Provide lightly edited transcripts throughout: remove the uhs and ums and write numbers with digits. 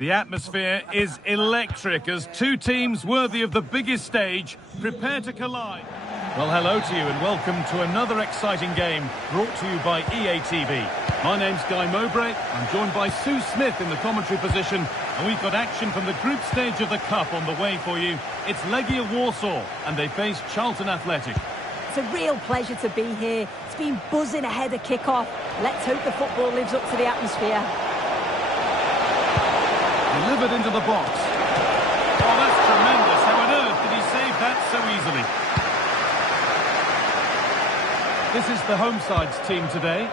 The atmosphere is electric as two teams worthy of the biggest stage prepare to collide. Well, hello to you and welcome to another exciting game brought to you by oTp. My name's Guy Mowbray. I'm joined by Sue Smith in the commentary position, and we've got action from the group stage of the Cup on the way for you. It's Legia Warsaw, and they face Charlton Athletic. It's a real pleasure to be here. It's been buzzing ahead of kick-off. Let's hope the football lives up to the atmosphere. Delivered into the box. Oh, that's tremendous. How on earth did he save that so easily? This is the home side's team today.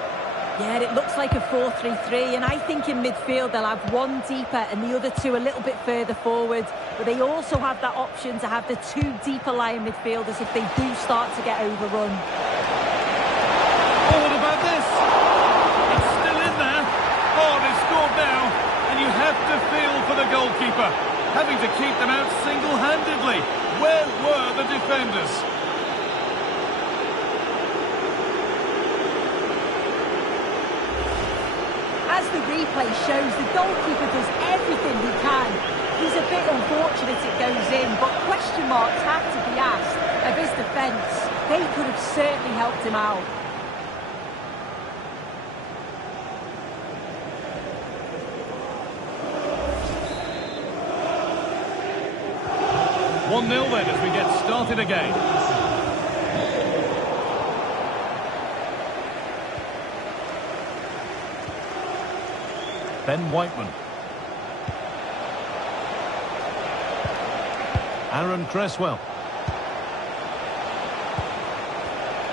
Yeah, it looks like a 4-3-3, and I think in midfield they'll have one deeper and the other two a little bit further forward. But they also have that option to have the two deeper lying midfielders if they do start to get overrun. Oh, what about this? It's still in there. Oh, they've scored now. And you have to feel for the goalkeeper, having to keep them out single-handedly. Where were the defenders? As the replay shows, the goalkeeper does everything he can. He's a bit unfortunate it goes in, but question marks have to be asked of his defence. They could have certainly helped him out. 1-0 then as we get started again. Ben Whiteman. Aaron Cresswell.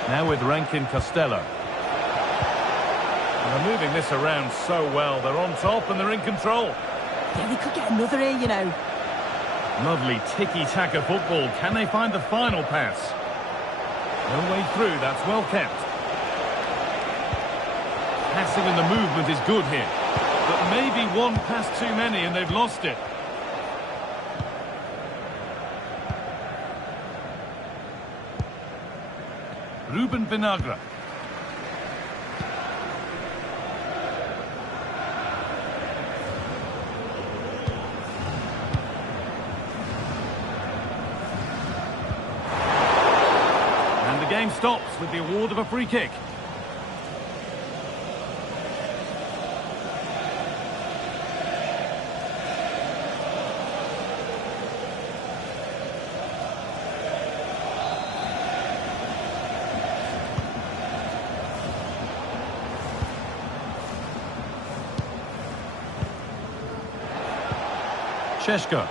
Now with Rankin Costello. And they're moving this around so well. They're on top and they're in control. Yeah, they could get another here, you know. Lovely tiki-taka football. Can they find the final pass? No way through. That's well kept. Passing and the movement is good here. But maybe one pass too many and they've lost it. Ruben Vinagre. game stops with the award of a free kick. Sheshko.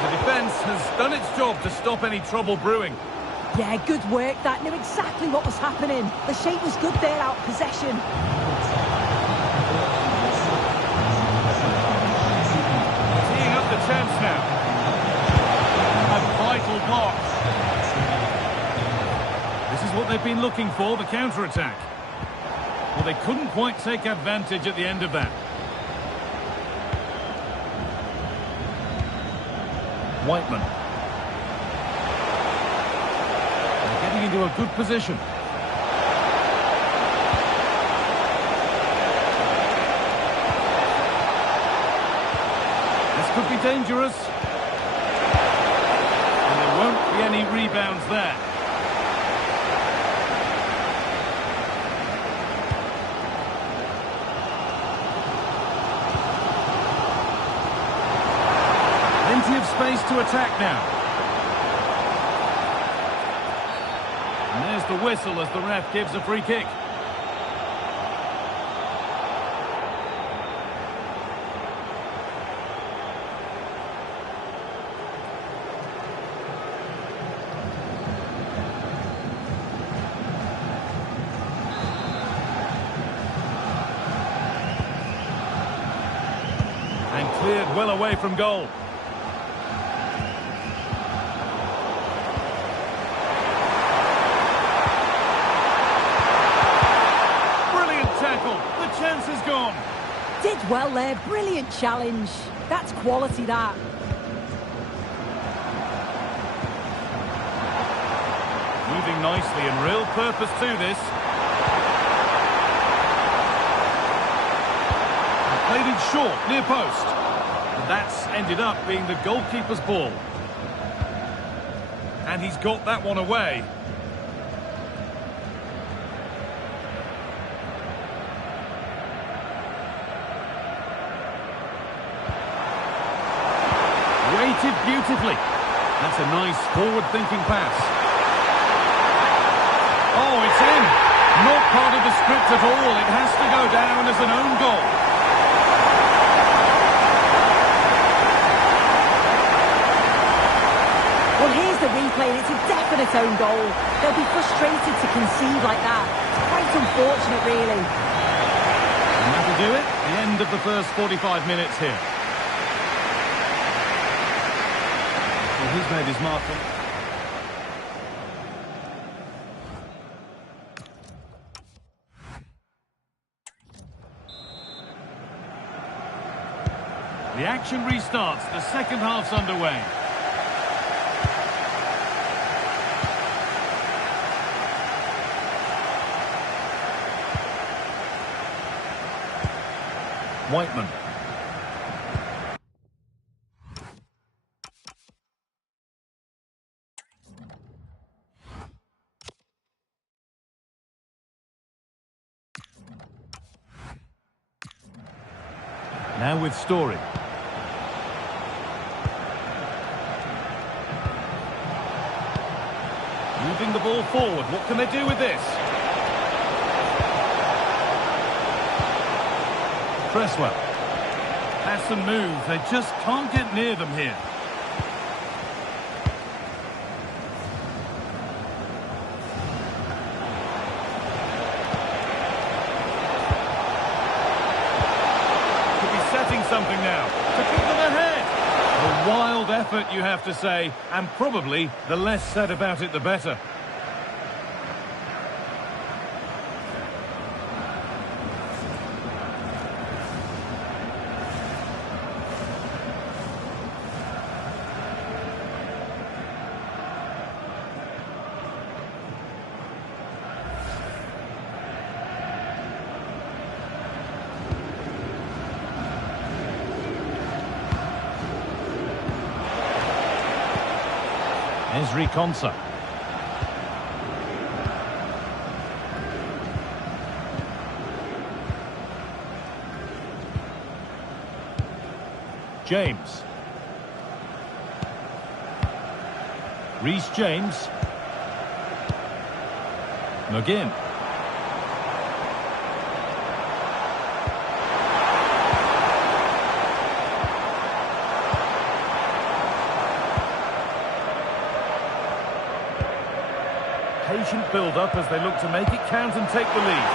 The defence has done its job to stop any trouble brewing. Yeah, good work. That knew exactly what was happening. The shape was good there, out of possession. Teeing up the chance now. A vital block. This is what they've been looking for, the counter-attack. Well, they couldn't quite take advantage at the end of that. Whiteman. They're getting into a good position. This could be dangerous. And there won't be any rebounds there. Plenty of space to attack now. And there's the whistle as the ref gives a free kick. And cleared well away from goal. Chance is gone. Did well there. Brilliant challenge. That's quality, that. Moving nicely and real purpose to this. Played it short, near post. And that's ended up being the goalkeeper's ball. And he's got that one away. Weighted beautifully. That's a nice forward-thinking pass. Oh, it's in. Not part of the script at all. It has to go down as an own goal. Well, here's the replay, and it's a definite own goal. They'll be frustrated to concede like that. It's quite unfortunate, really. And that'll do it. The end of the first 45 minutes here. He's made his mark. The action restarts. The second half's underway. Whiteman. Now with Story. Moving the ball forward. What can they do with this? Cresswell. Pass and move. They just can't get near them here. Something now to put them ahead. A wild effort, you have to say, and probably the less said about it, the better. Ezri Konsa. James. Reece James. McGinn. Patient build-up as they look to make it count and take the lead.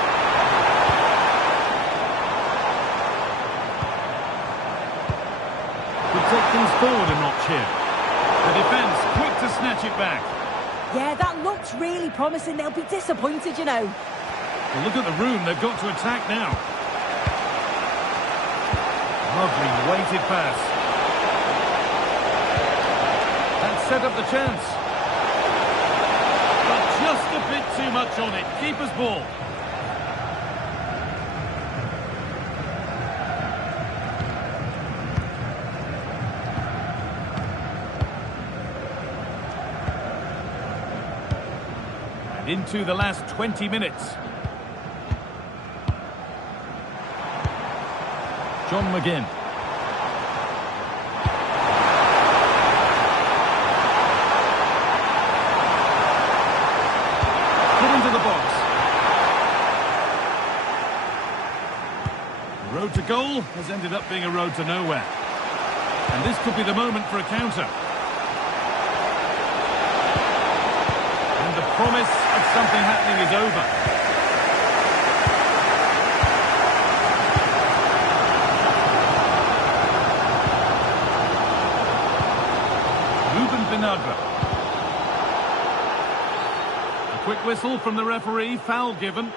Could take things forward a notch here. The defence quick to snatch it back. Yeah, that looks really promising. They'll be disappointed, you know. Well, look at the room. They've got to attack now. Lovely weighted pass. That set up the chance. But just a bit too much on it. Keeper's ball. And into the last 20 minutes. John McGinn. Into the box. The road to goal has ended up being a road to nowhere. And this could be the moment for a counter. And the promise of something happening is over. Ruben Vinagre. Quick whistle from the referee, foul given.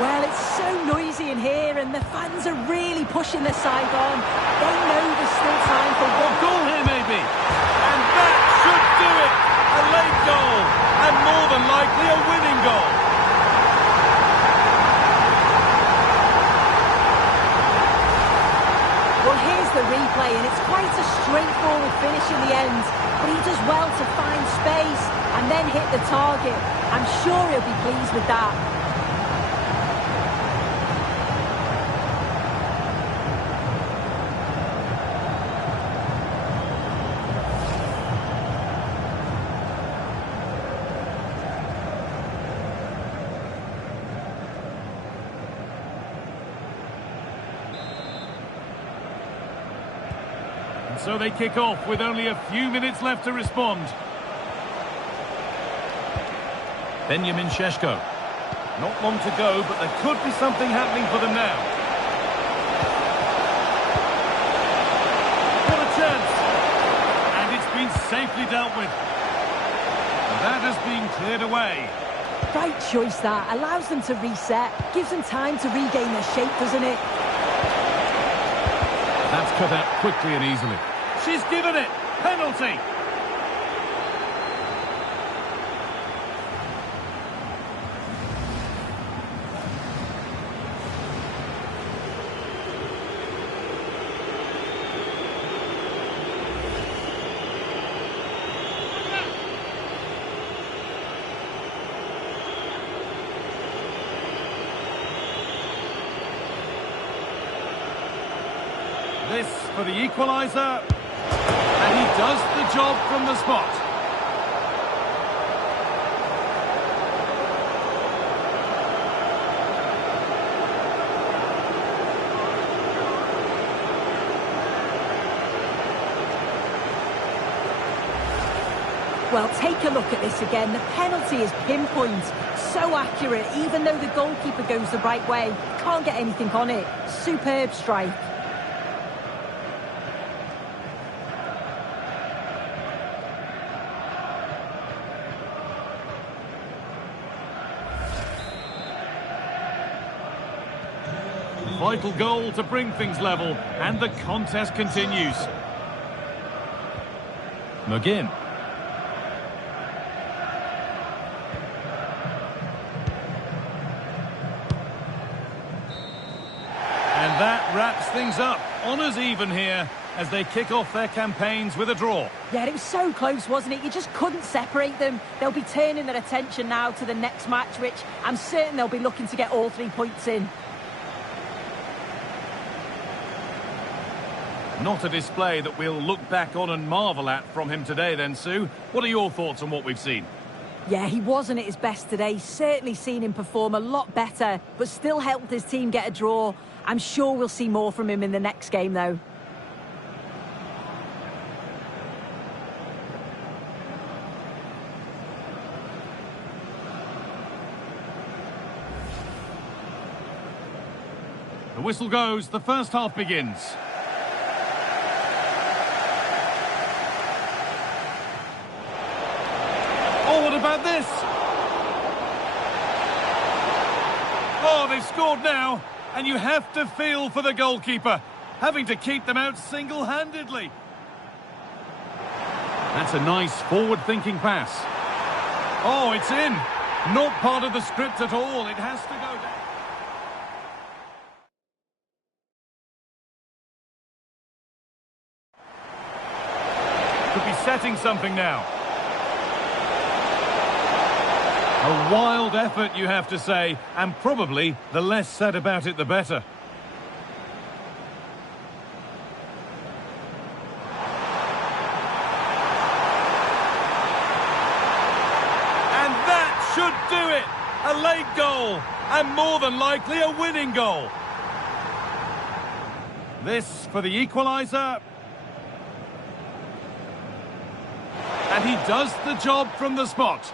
Well, it's so noisy in here and the fans are really pushing their side on. They know there's still time for one goal here maybe. And that should do it. A late goal. And more than likely a winning goal. Well, here's the replay and it's quite a straightforward finish in the end. But he does well to find space and then hit the target. I'm sure he'll be pleased with that. So they kick off with only a few minutes left to respond. Benjamin Šeško. Not long to go, but there could be something happening for them now. What a chance! And it's been safely dealt with. And that has been cleared away. Right choice that. Allows them to reset. Gives them time to regain their shape, doesn't it? That's cut out quickly and easily. She's given it. Penalty. This for the equaliser. And he does the job from the spot. Well, take a look at this again. The penalty is pinpoint. So accurate, even though the goalkeeper goes the right way. Can't get anything on it. Superb strike. Vital goal to bring things level, and the contest continues. McGinn. And that wraps things up. Honours even here as they kick off their campaigns with a draw. Yeah, it was so close, wasn't it? You just couldn't separate them. They'll be turning their attention now to the next match, which I'm certain they'll be looking to get all 3 points in. Not a display that we'll look back on and marvel at from him today then, Sue. What are your thoughts on what we've seen? Yeah, he wasn't at his best today. Certainly seen him perform a lot better, but still helped his team get a draw. I'm sure we'll see more from him in the next game, though. The whistle goes, the first half begins. Oh, what about this? Oh, they've scored now, and you have to feel for the goalkeeper, having to keep them out single-handedly. That's a nice forward-thinking pass. Oh, it's in. Not part of the script at all. It has to go down. Could be setting something now. A wild effort, you have to say, and probably the less said about it, the better. And that should do it! A late goal, and more than likely a winning goal. This for the equaliser. And he does the job from the spot.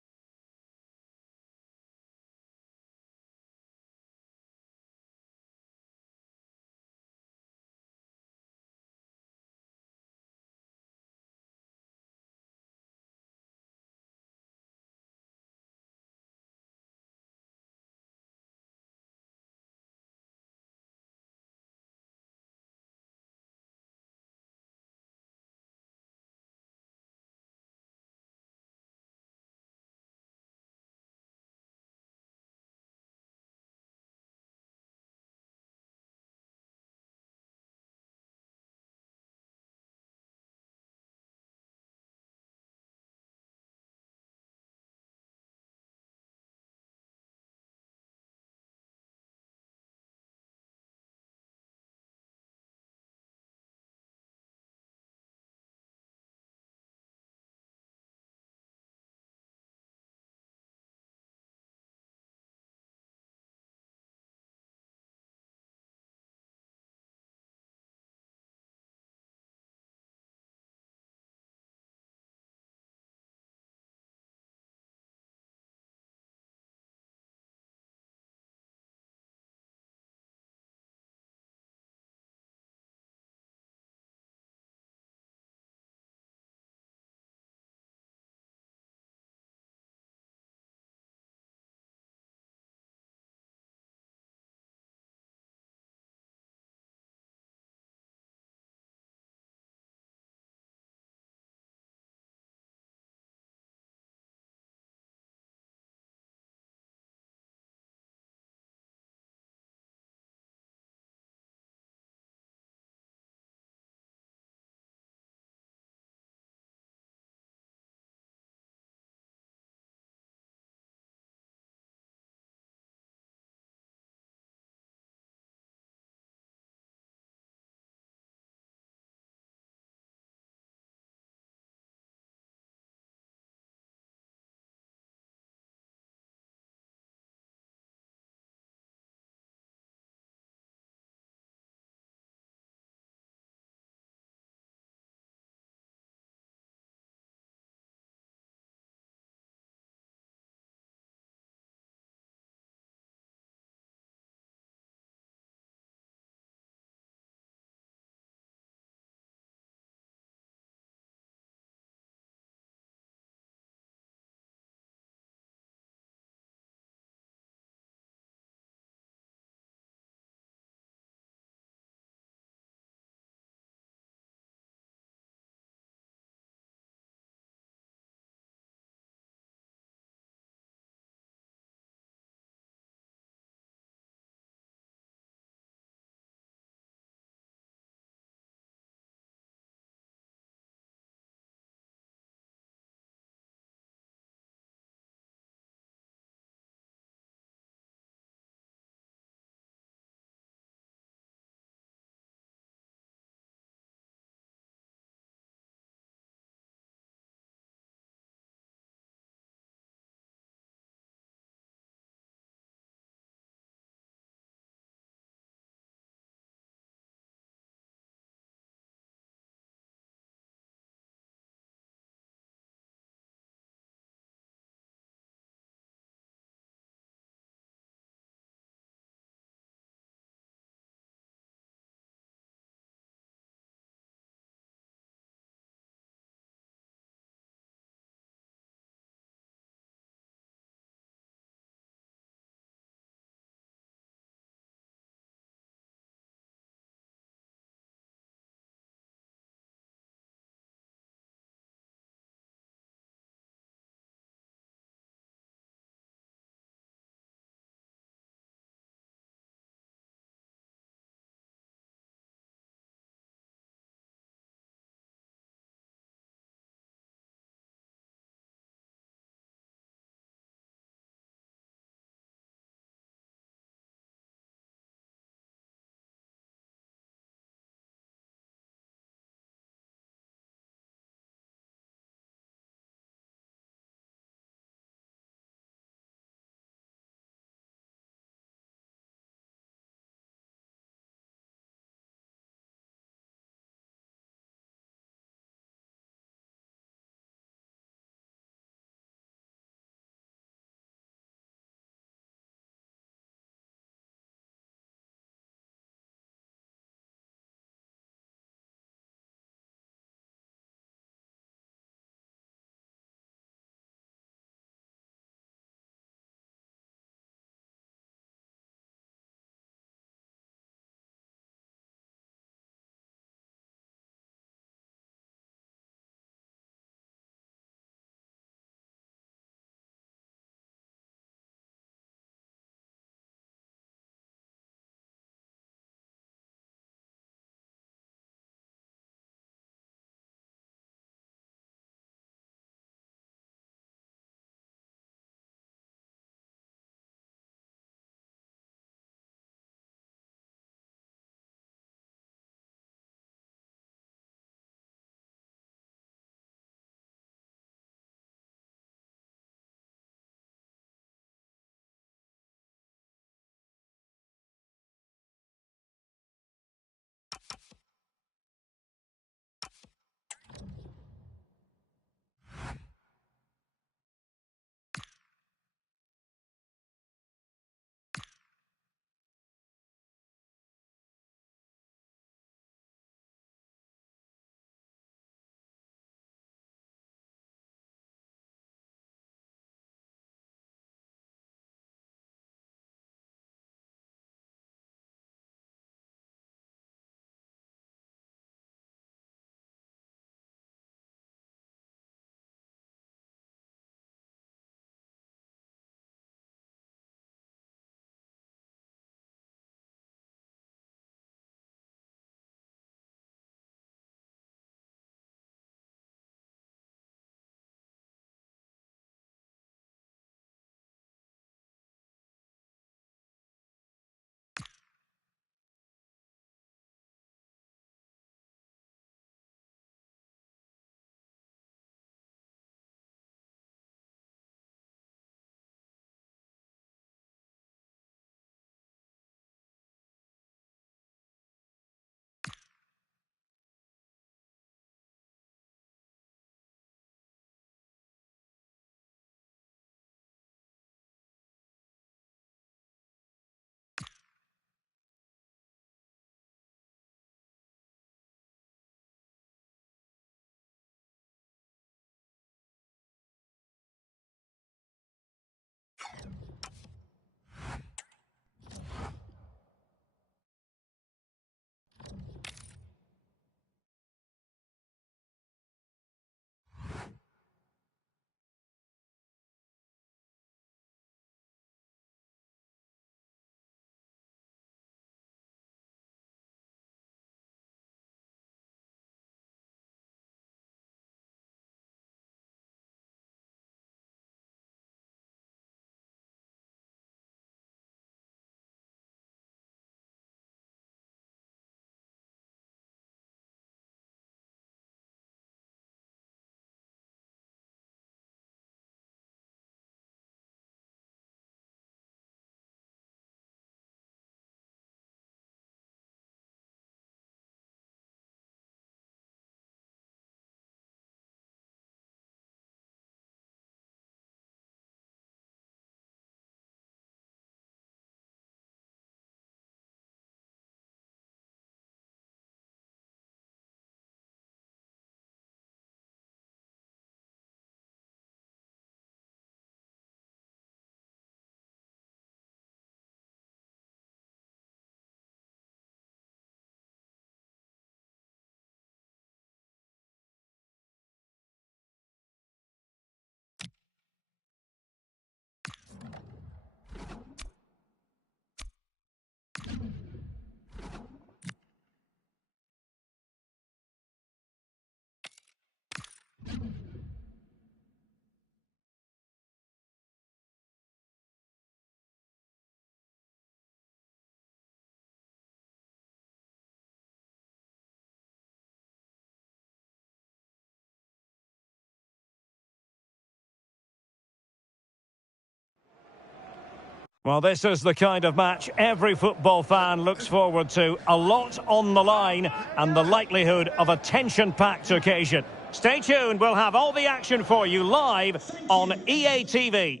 Well, this is the kind of match every football fan looks forward to. A lot on the line and the likelihood of a tension-packed occasion. Stay tuned, we'll have all the action for you live on EA TV.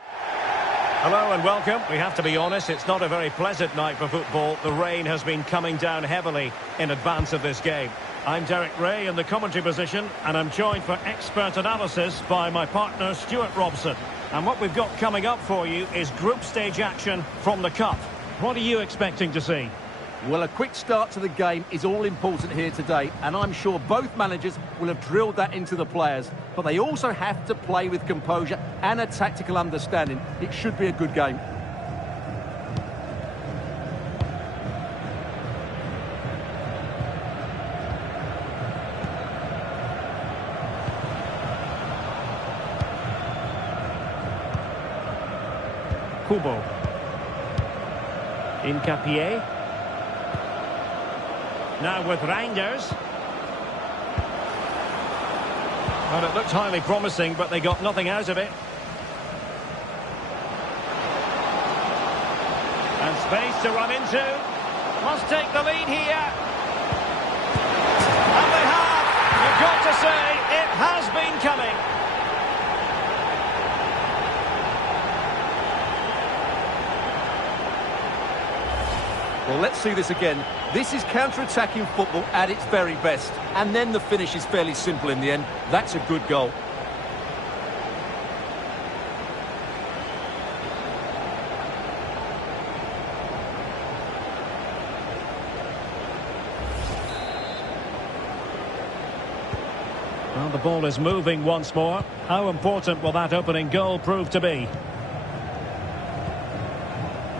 Hello and welcome. We have to be honest, it's not a very pleasant night for football. The rain has been coming down heavily in advance of this game. I'm Derek Ray in the commentary position, and I'm joined for expert analysis by my partner Stuart Robson. And what we've got coming up for you is group stage action from the Cup. What are you expecting to see? Well, a quick start to the game is all important here today, and I'm sure both managers will have drilled that into the players. But they also have to play with composure and a tactical understanding. It should be a good game. Kubo. Incapié. Now with Reinders. Well, it looked highly promising, but they got nothing out of it. And space to run into. Must take the lead here. And they have. You've got to say, it has been coming. Well, let's see this again. This is counter-attacking football at its very best. And then the finish is fairly simple in the end. That's a good goal. Well, the ball is moving once more. How important will that opening goal prove to be?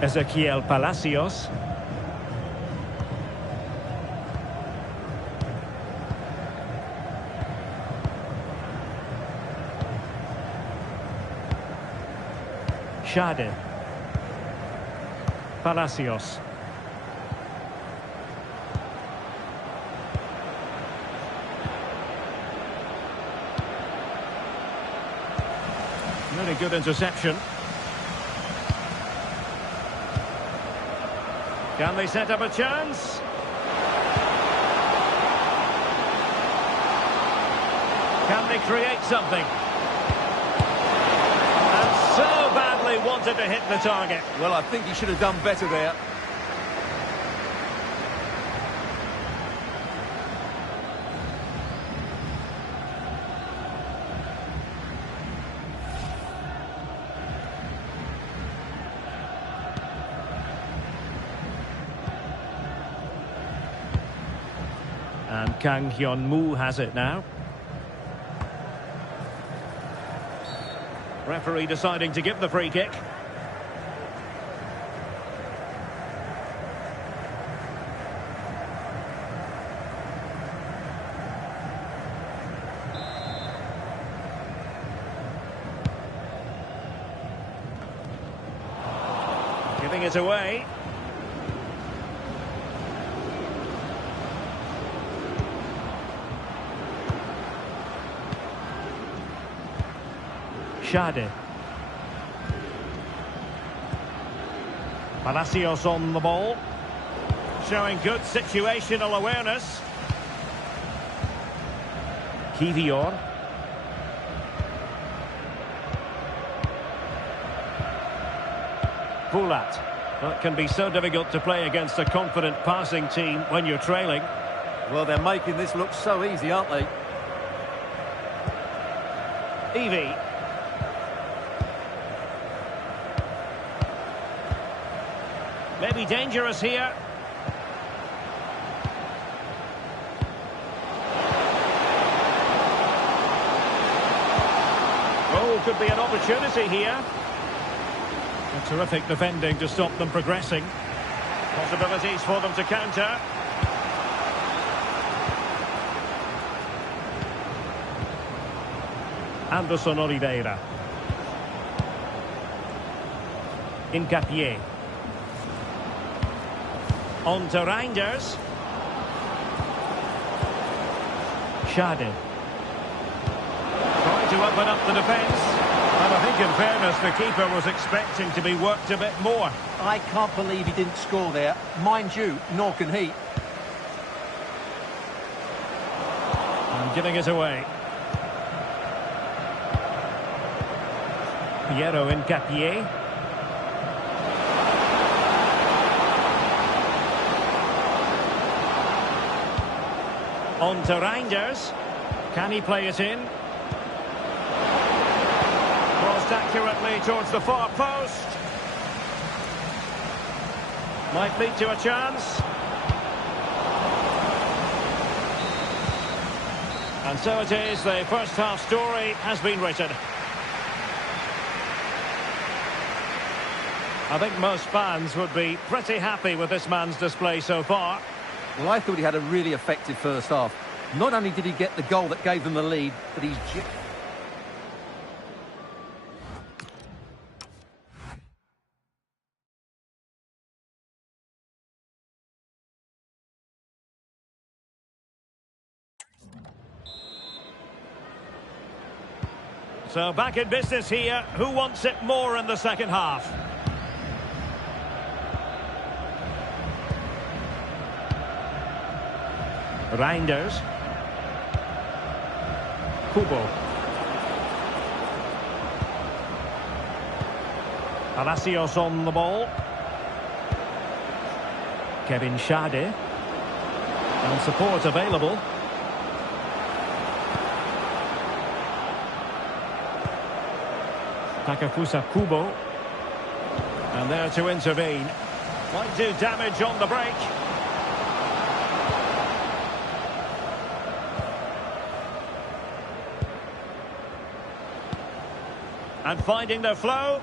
Ezequiel Palacios. Schade. Palacios. Very good interception. Can they set up a chance? Can they create something? So badly wanted to hit the target. Well, I think he should have done better there. And Kang Hyun-moo has it now. Referee deciding to give the free kick. Giving it away. Schade. Palacios on the ball. Showing good situational awareness. Kivior. Poulat. Well, it can be so difficult to play against a confident passing team when you're trailing. Well, they're making this look so easy, aren't they? Evie. Maybe dangerous here. Oh, could be an opportunity here. A terrific defending to stop them progressing. Possibilities for them to counter. Anderson Oliveira. Incapié. On to Reinders. Schade. Trying to open up the defence. And I think think in fairness the keeper was expecting to be worked a bit more. I can't believe he didn't score there. Mind you, nor can he. And giving it away. Piero Incapié. On to Reinders. Can he play it in? Crossed accurately towards the far post. Might lead to a chance. And so it is, the first half story has been written. I think most fans would be pretty happy with this man's display so far. Well, I thought he had a really effective first half. Not only did he get the goal that gave them the lead, but he's... So back in business here. Who wants it more in the second half? Reinders. Kubo. Palacios on the ball. Kevin Schade. And support available. Takefusa Kubo. And there to intervene. Might do damage on the break. And finding their flow.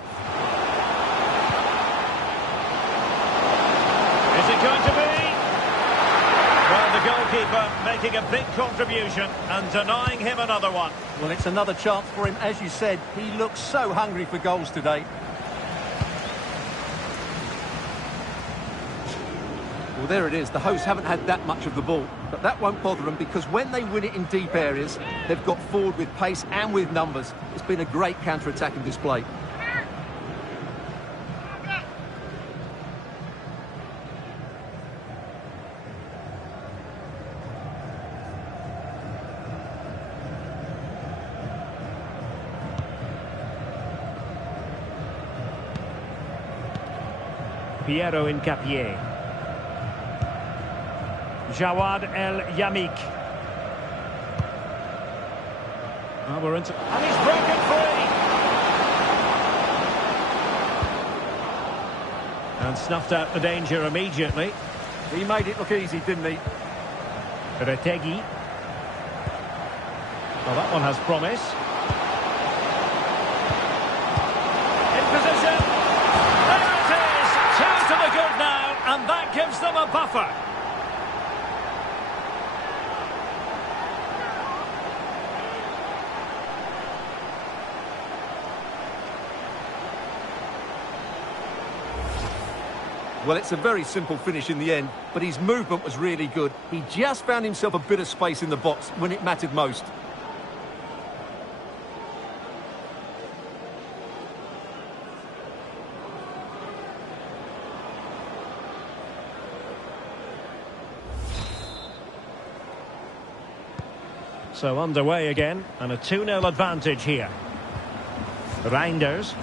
Is it going to be? Well, the goalkeeper making a big contribution and denying him another one. Well, it's another chance for him. As you said, he looks so hungry for goals today. Well, there it is. The hosts haven't had that much of the ball, but that won't bother them because when they win it in deep areas, they've got forward with pace and with numbers. It's been a great counter-attacking display. Piero Incapié. Jawad El Yamik. Oh, we're into... And he's broken free! And snuffed out the danger immediately. He made it look easy, didn't he? Retegui. Well, that one has promise. In position. There it is! Two to the good now, and that gives them a buffer. Well, it's a very simple finish in the end, but his movement was really good. He just found himself a bit of space in the box when it mattered most. So underway again, and a 2-0 advantage here. Reinders.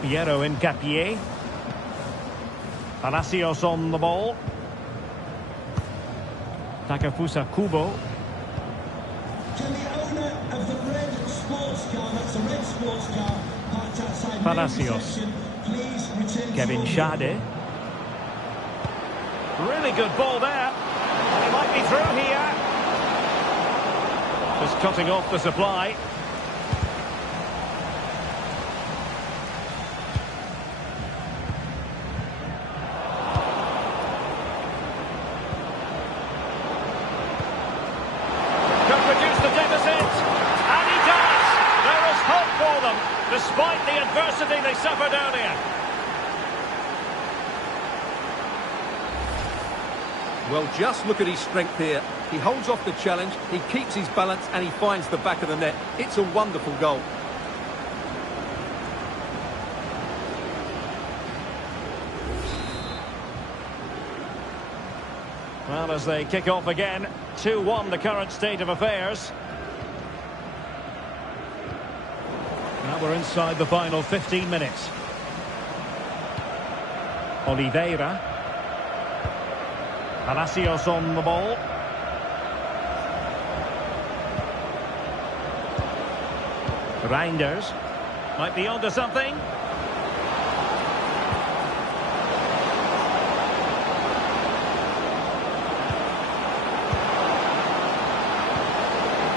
Piero Incapié. Palacios on the ball. Takefusa Kubo. Can the owner of the red sports car, that's a red sports car, parked outside Palacios. please return Kevin Schade. Really good ball there. And he might be through here. Just cutting off the supply. Despite the adversity they suffered earlier. Well, just look at his strength here. He holds off the challenge, he keeps his balance and he finds the back of the net. It's a wonderful goal. Well, as they kick off again, 2-1 the current state of affairs. Now we're inside the final 15 minutes. Oliveira. Palacios on the ball. Reinders. Might be onto something.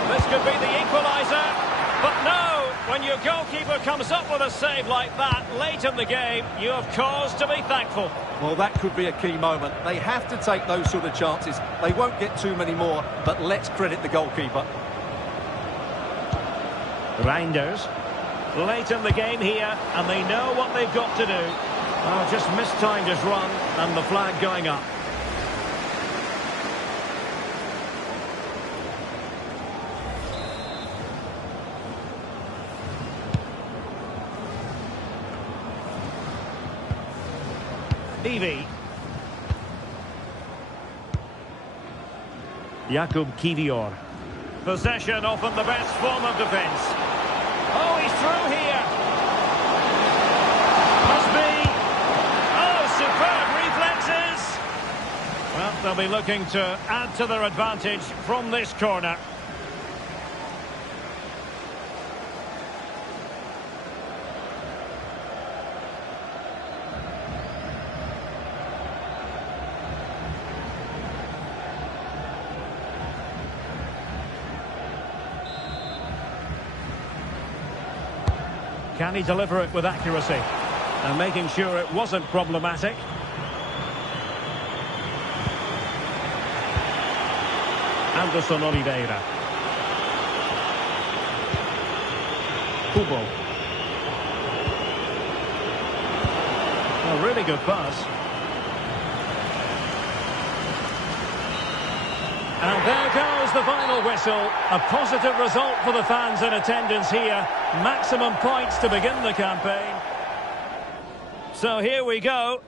This could be the equaliser. But no, when your goalkeeper comes up with a save like that late in the game, you have cause to be thankful. Well, that could be a key moment. They have to take those sort of chances. They won't get too many more, but let's credit the goalkeeper. Reinders. Late in the game here, and they know what they've got to do. Oh, just mistimed his run, and the flag going up. Evie. Jakub Kivior. Possession often the best form of defence. Oh, he's through here. Must be. Oh, superb reflexes. Well, they'll be looking to add to their advantage from this corner. Can he deliver it with accuracy? And making sure it wasn't problematic. Anderson Oliveira. Kubo. A really good pass. And there goes the final whistle. A positive result for the fans in attendance here. Maximum points to begin the campaign. So here we go.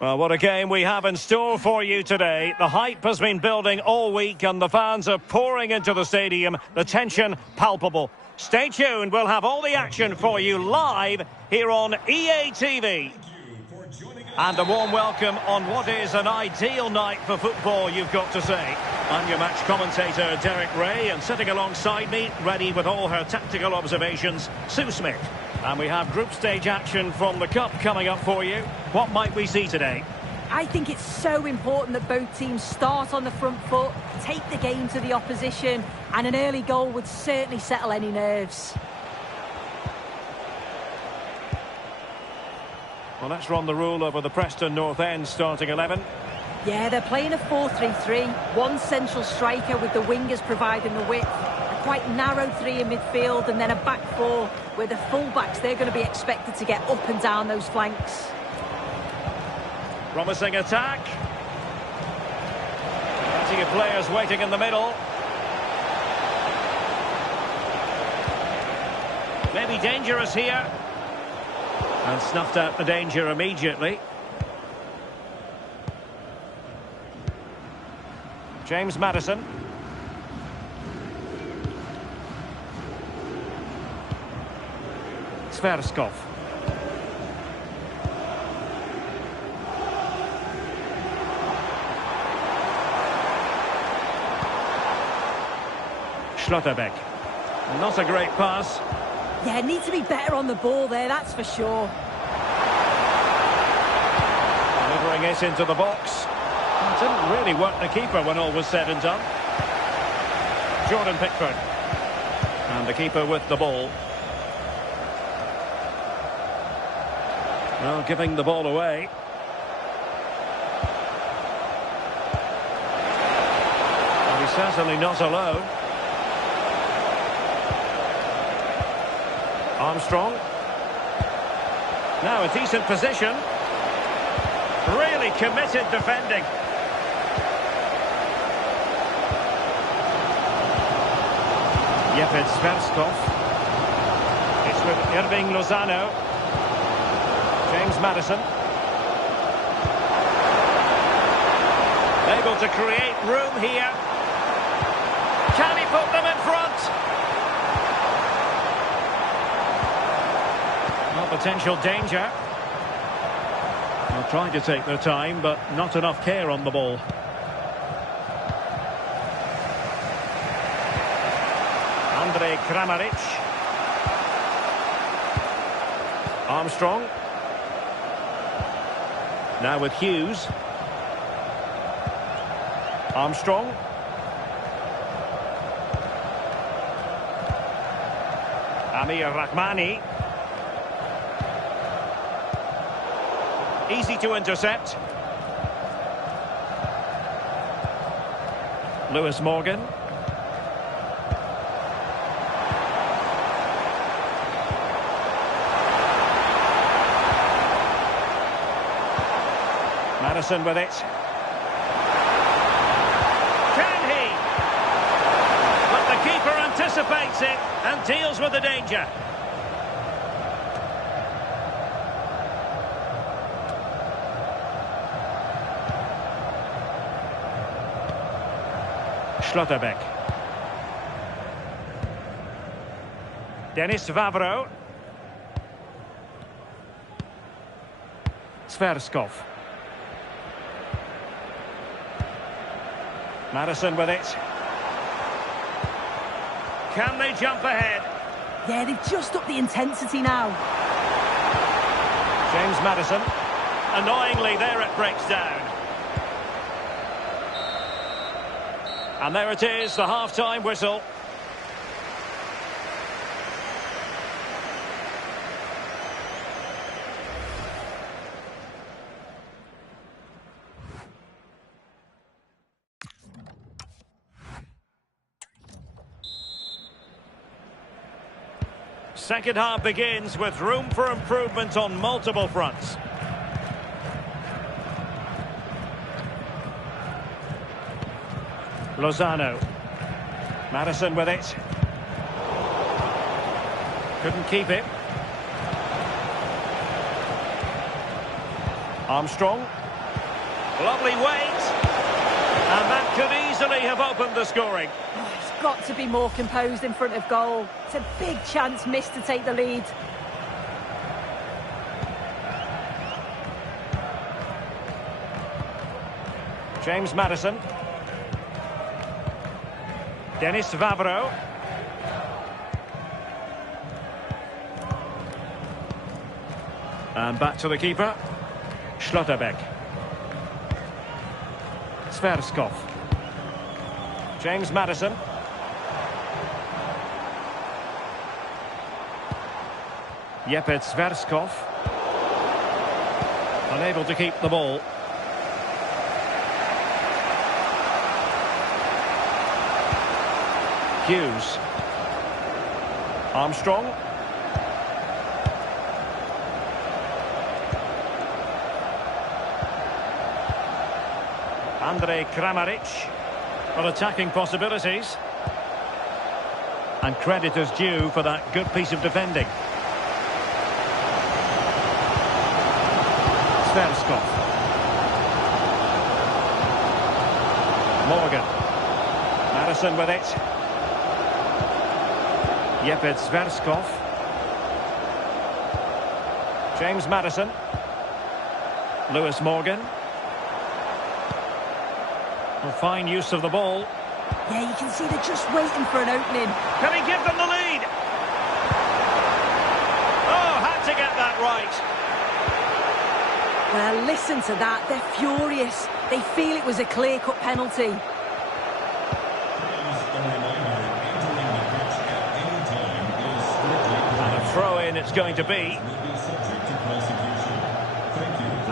Well, what a game we have in store for you today. The hype has been building all week and the fans are pouring into the stadium. The tension palpable. Stay tuned, we'll have all the action for you live here on EA TV. And a warm welcome on what is an ideal night for football, you've got to say. I'm your match commentator, Derek Ray, and sitting alongside me, ready with all her tactical observations, Sue Smith. And we have group stage action from the Cup coming up for you. What might we see today? I think it's so important that both teams start on the front foot, take the game to the opposition, and an early goal would certainly settle any nerves. Well, let's run the rule over the Preston North End starting 11. Yeah, they're playing a 4-3-3. One central striker with the wingers providing the width. A quite narrow three in midfield and then a back four where the full-backs, they're going to be expected to get up and down those flanks. Promising attack. Plenty of players waiting in the middle. Maybe dangerous here. And snuffed out the danger immediately. James Maddison. Sverskov. Schlotterbeck. Not a great pass. Yeah, need to be better on the ball there, that's for sure. Delivering it into the box. It didn't really work the keeper when all was said and done. Jordan Pickford. And the keeper with the ball. Well, giving the ball away. Well, he's certainly not alone. Armstrong. Now a decent position. Really committed defending. Yepid Sverskov. It's with Irving Lozano. James Maddison. Able to create room here. Can he put them in front? Potential danger. Well, trying to take their time, but not enough care on the ball. Andrej Kramaric. Armstrong. Now with Hughes. Armstrong. Amir Rahmani. Easy to intercept. Lewis Morgan. Maddison with it. Can he? But the keeper anticipates it and deals with the danger. Schlotterbeck. Denis Vavro. Sverskov. Maddison with it. Can they jump ahead? Yeah, they've just upped the intensity now. James Maddison. Annoyingly, there it breaks down. And there it is, the half-time whistle. Second half begins with room for improvement on multiple fronts. Lozano. Maddison with it. Couldn't keep it. Armstrong. Lovely weight. And that could easily have opened the scoring. Oh, he's got to be more composed in front of goal. It's a big chance missed to take the lead. James Maddison. Denis Vavro. And back to the keeper. Schlotterbeck. Sverskov. James Maddison. Yepet Sverskov. Unable to keep the ball. Hughes. Armstrong. Andrej Kramaric. For attacking possibilities. And credit is due for that good piece of defending. Sverskov. Morgan. Madison with it. Yepet Sverskov. James Maddison. Lewis Morgan. Well, fine use of the ball. Yeah, you can see they're just waiting for an opening. Can he give them the lead? Oh, had to get that right. Well, listen to that. They're furious. They feel it was a clear-cut penalty. And a throw-in it's going to be.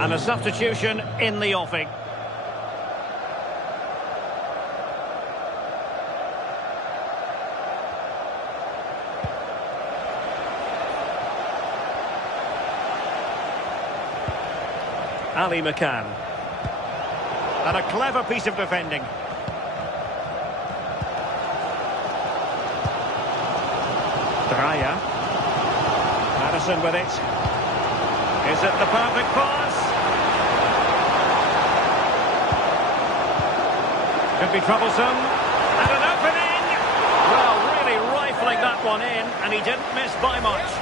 And a substitution in the offing. Ali McCann. And a clever piece of defending. Dreyer. Madison with it. Is it the perfect pass? Could be troublesome. And an opening! Well, really rifling that one in, and he didn't miss by much.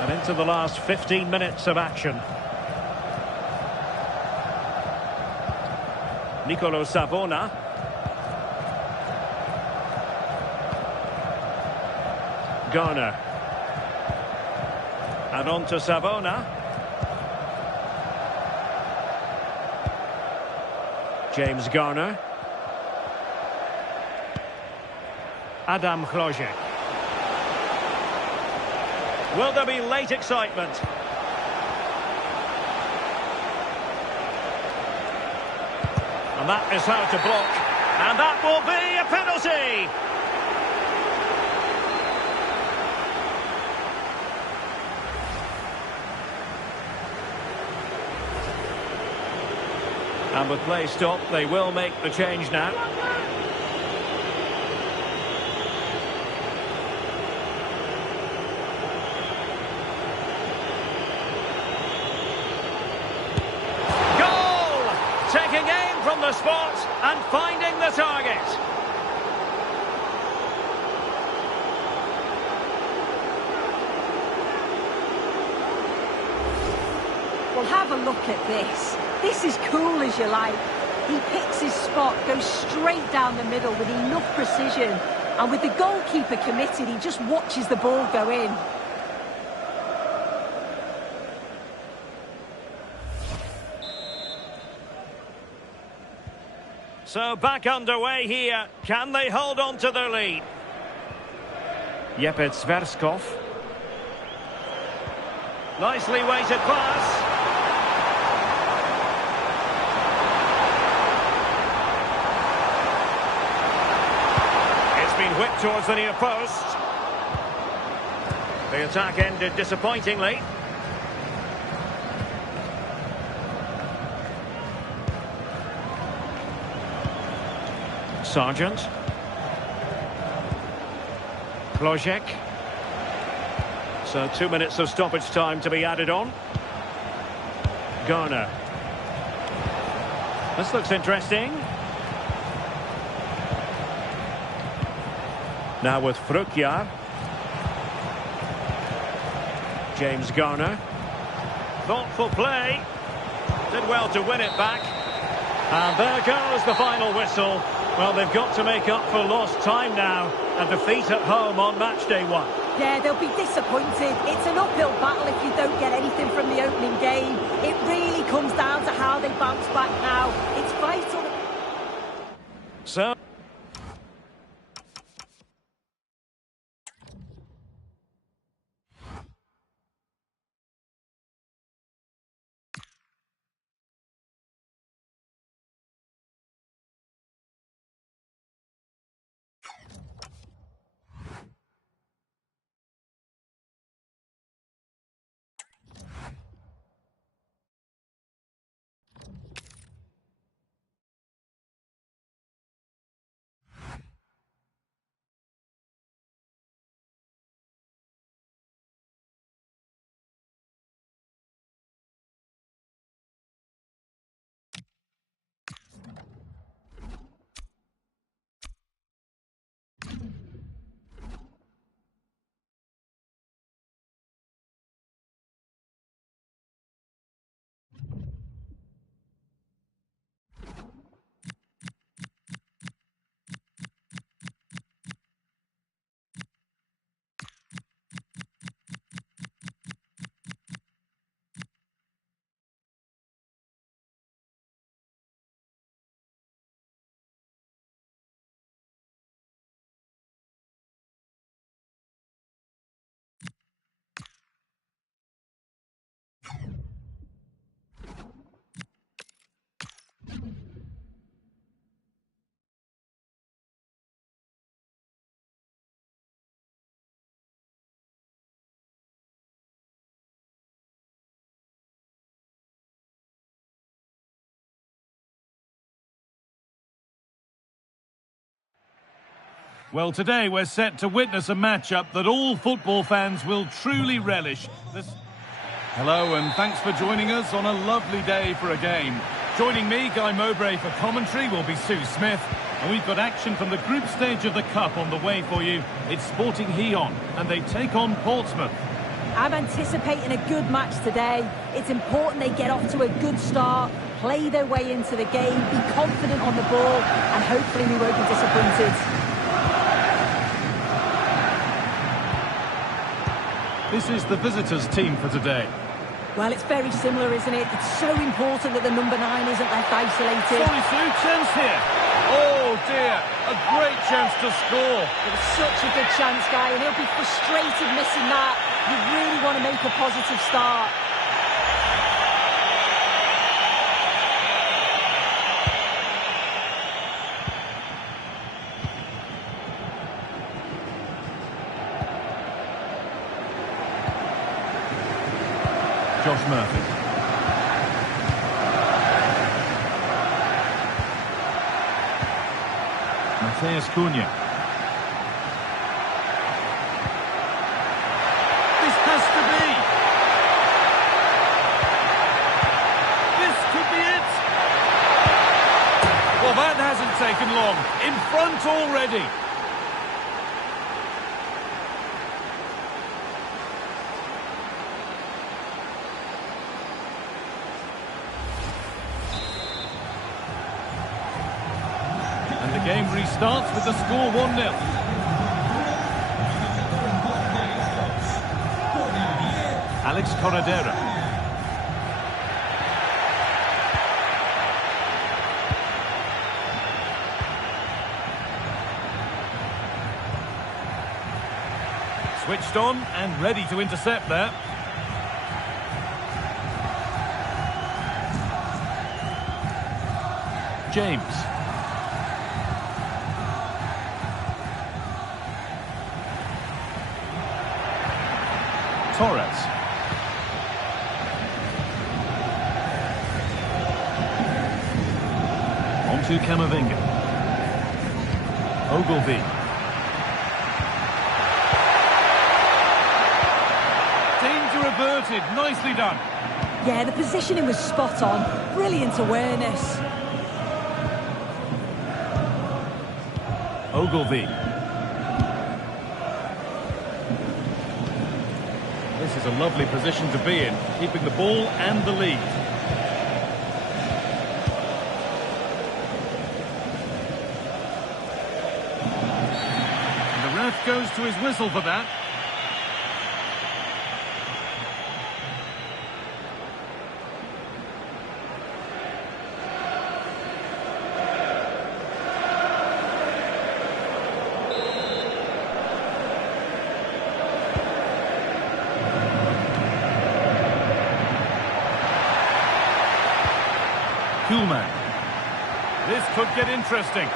And into the last 15 minutes of action. Nicolo Savona. Garner. And on to Savona. James Garner. Adam Hlojek. Will there be late excitement? And that is how to block. And that will be a penalty! And with play stopped, they will make the change now. Taking aim from the spot and finding the target. Well, have a look at this. This is cool as you like. He picks his spot, goes straight down the middle with enough precision. And with the goalkeeper committed, he just watches the ball go in. So back underway here. Can they hold on to their lead? Yepet Sverskov. Nicely weighted pass. It's been whipped towards the near post. The attack ended disappointingly. Sargent. Wlożek. So 2 minutes of stoppage time to be added on. Garner. This looks interesting. Now with Frukjar. James Garner. Thoughtful play. Did well to win it back. And there goes the final whistle. Well, they've got to make up for lost time now. A defeat at home on match day 1. Yeah, they'll be disappointed. It's an uphill battle if you don't get anything from the opening game. It really comes down to how they bounce back now. It's vital. So... Well, today we're set to witness a matchup that all football fans will truly relish. Hello and thanks for joining us on a lovely day for a game. Joining me, Guy Mowbray, for commentary will be Sue Smith. And we've got action from the group stage of the Cup on the way for you. It's Sporting Heon and they take on Portsmouth. I'm anticipating a good match today. It's important they get off to a good start, play their way into the game, be confident on the ball, and hopefully we won't be disappointed. This is the visitors' team for today. Well, it's very similar, isn't it? It's so important that the number 9 isn't left isolated. Sorry, Sue, chance here. Oh, dear. A great chance to score. It was such a good chance, Guy, and he'll be frustrated missing that. You really want to make a positive start. Josh Murphy. Matheus Cunha. This has to be. This could be it. Well, that hasn't taken long. In front already. The game restarts with the score 1-0. Alex Corredera. Switched on and ready to intercept there. James. Torres. On to Camavinga. Ogilvy. averted. Nicely done. Yeah, the positioning was spot on. Brilliant awareness. Ogilvy. This is a lovely position to be in, keeping the ball and the lead. And the ref goes to his whistle for that. Kuhlman. This could get interesting.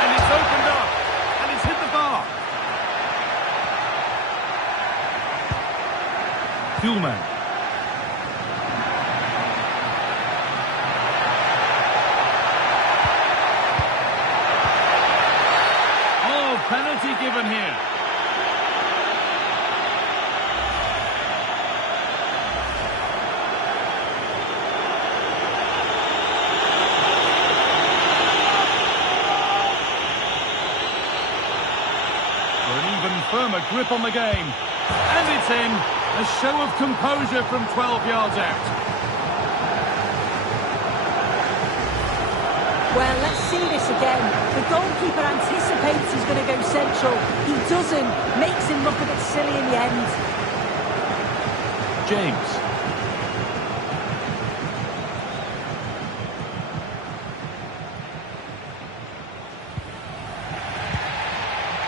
And it's opened up. And it's hit the bar. Kuhlman. Oh, penalty given here. Firmer grip on the game. And it's in. A show of composure from 12 yards out. Well, let's see this again. The goalkeeper anticipates he's going to go central. He doesn't. Makes him look a bit silly in the end. James.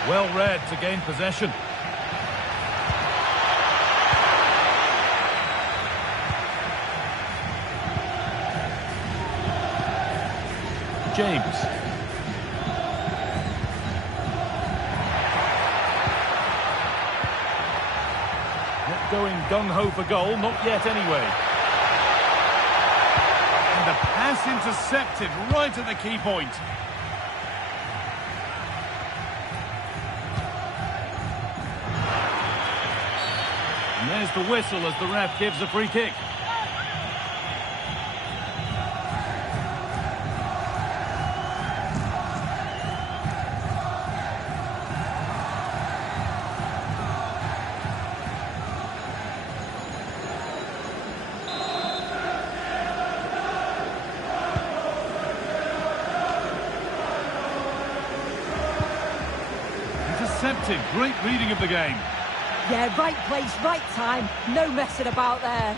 Well read to gain possession. James. Not going gung-ho for goal, not yet anyway. And the pass intercepted right at the key point. And there's the whistle as the ref gives a free kick. Intercepted, great reading of the game. Yeah, right place, right time. No messing about there.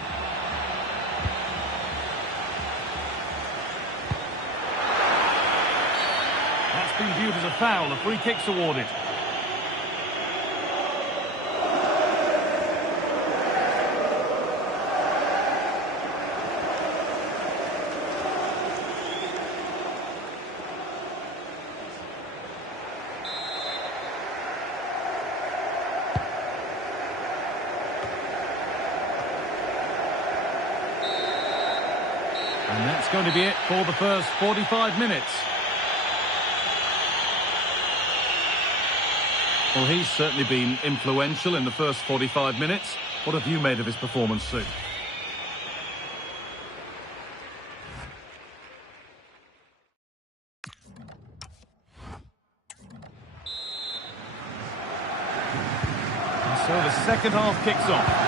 That's been viewed as a foul. A free kick's awarded. And that's going to be it for the first 45 minutes. Well, he's certainly been influential in the first 45 minutes. What have you made of his performance, Sue? And so the second half kicks off.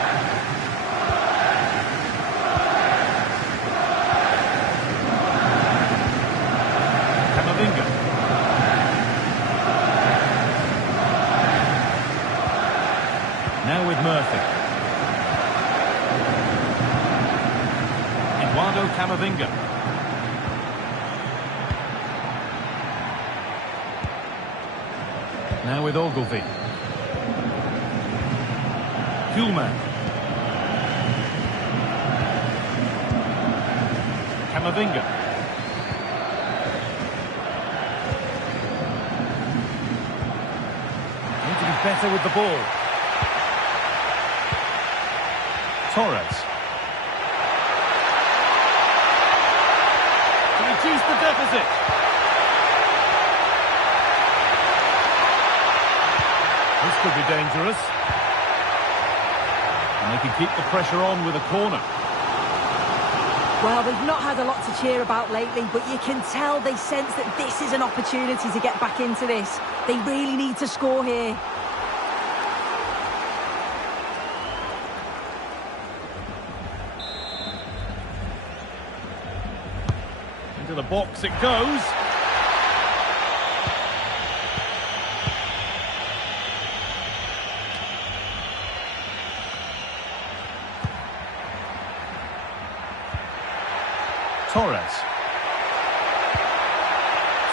Now with Murphy. Eduardo Camavinga. Now with Ogilvy. Kuhlman. Camavinga. Need to be better with the ball. Torres. To reduce the deficit. This could be dangerous. And they can keep the pressure on with a corner. Well, they've not had a lot to cheer about lately, but you can tell they sense that this is an opportunity to get back into this. They really need to score here. Into the box it goes. Torres.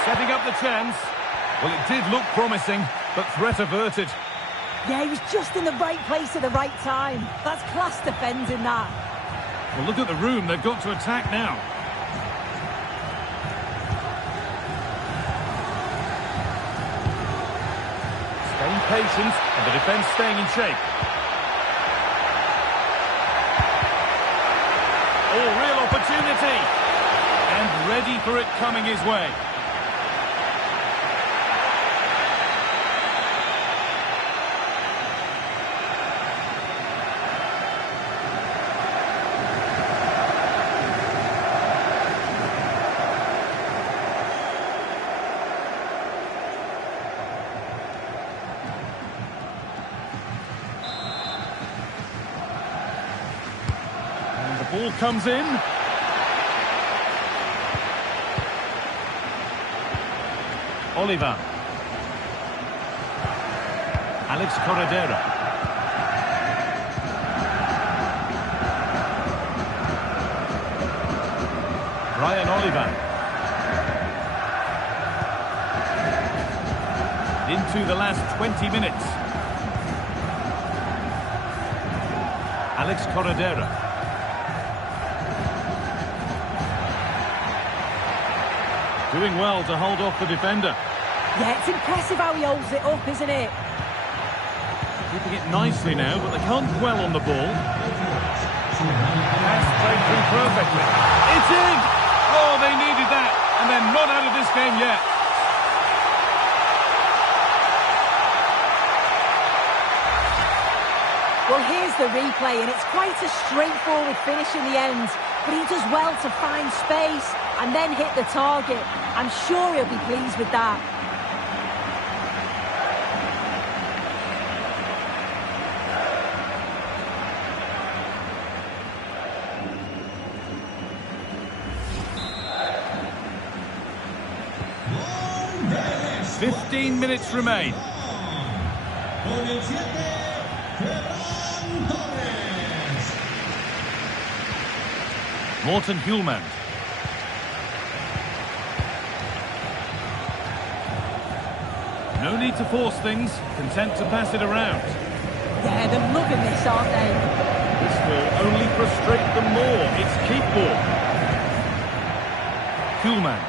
Setting up the chance. Well, it did look promising, but threat averted. Yeah, he was just in the right place at the right time. That's class defending, that. Well, look at the room. They've got to attack now. Staying patient, and the defence staying in shape. Oh, real opportunity. And ready for it coming his way. And the ball comes in. Oliver. Alex Corredera. Brian Oliver. Into the last 20 minutes. Alex Corredera. Doing well to hold off the defender. Yeah, it's impressive how he holds it up, isn't it? Keeping it nicely now, but they can't dwell on the ball. Pass played through perfectly. It's in! Oh, they needed that, and they're not out of this game yet. Well, here's the replay, and it's quite a straightforward finish in the end. But he does well to find space and then hit the target. I'm sure he'll be pleased with that. Gol 15 minutes remain. Con el 7, Ferran Torres. Morten Hjulmand. No need to force things, content to pass it around. Yeah, they're loving this, aren't they? This will only frustrate them more. It's keep ball. Hjulmand.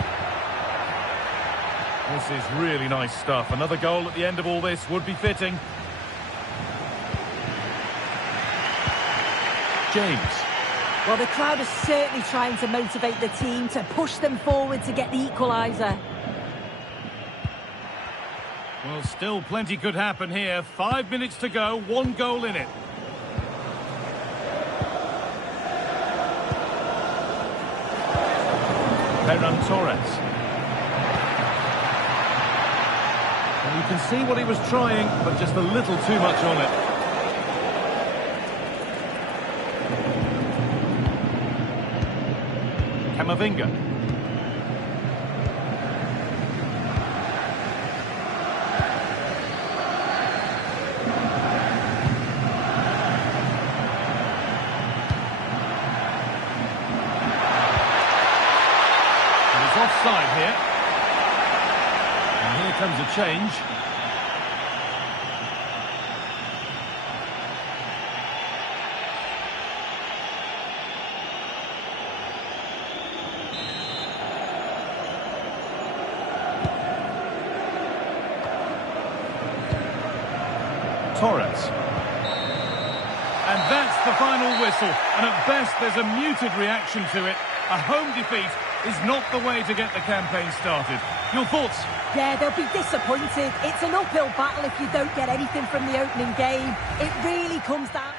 This is really nice stuff. Another goal at the end of all this would be fitting. James. Well, the crowd is certainly trying to motivate the team to push them forward to get the equaliser. Well, still plenty could happen here. 5 minutes to go, 1 goal in it. Ferran Torres. And you can see what he was trying, but just a little too much on it. Camavinga. Offside here. And here comes a change. Torres. And that's the final whistle. And at best, there's a muted reaction to it. A home defeat is not the way to get the campaign started. Your thoughts? Yeah, they'll be disappointed. It's an uphill battle if you don't get anything from the opening game. It really comes down...